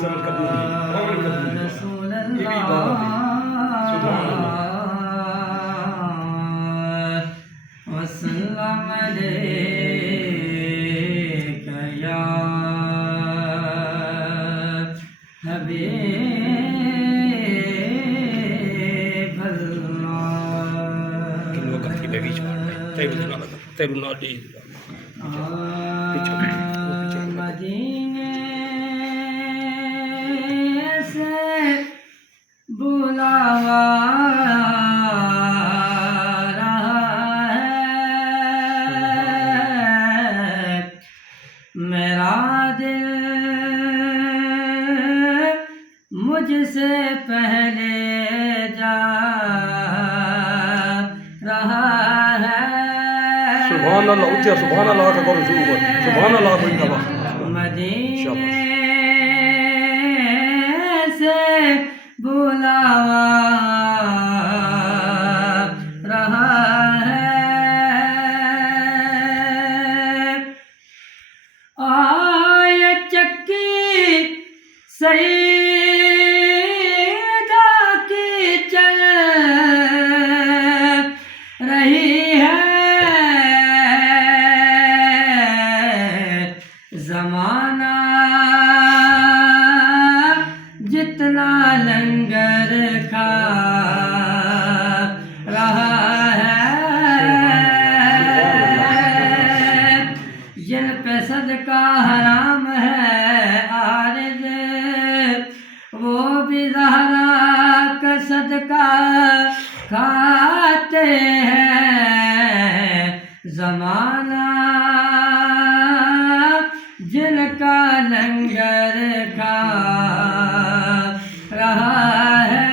زمن قبول نہیں، کون قبول نہیں، یہ بھی عبادت ہے۔ سبحان اللہ۔ وسلم علیک یا حبیب اللہ۔ کن وقت کی بیچ مارنا ہے، تیرو جنا لگا، تیرو نہ دے۔ مدینے سے بلاوا رہا ہے، میرا دل مجھ سے پہلے جا رہا ہے۔ سبحان اللہ، اچھا سبحان اللہ کا کرو شروع کر، سبحان اللہ کوئی دبا۔ مدینے سے بلاوا رہا ہے، آئے چکی سیدہ کی چل رہی ہے، زمانہ جتنا لنگر کھا رہا ہے، جن پہ صدقہ حرام ہے عارض، وہ بھی زہرا کا صدقہ کھاتے ہیں، زمانہ جن کا لنگر کھا رہا ہے۔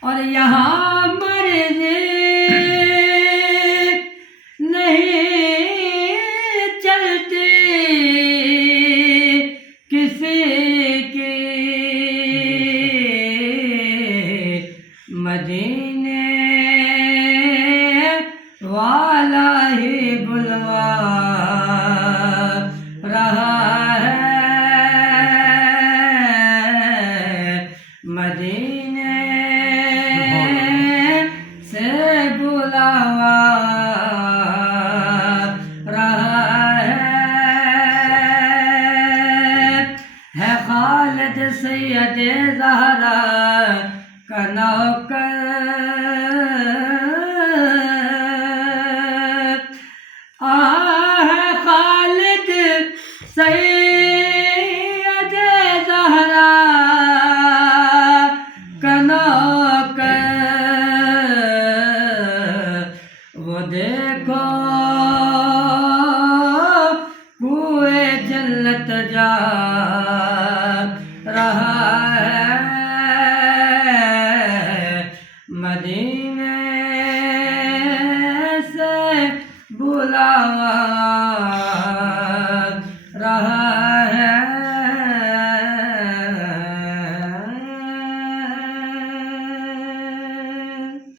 اور یہاں مرضی نہیں چلتی کسی کی، مدینے والا ہی بلوا رہا ہے، مدینے سے بلاوا رہا ہے خالد سید زہرا کا نوکر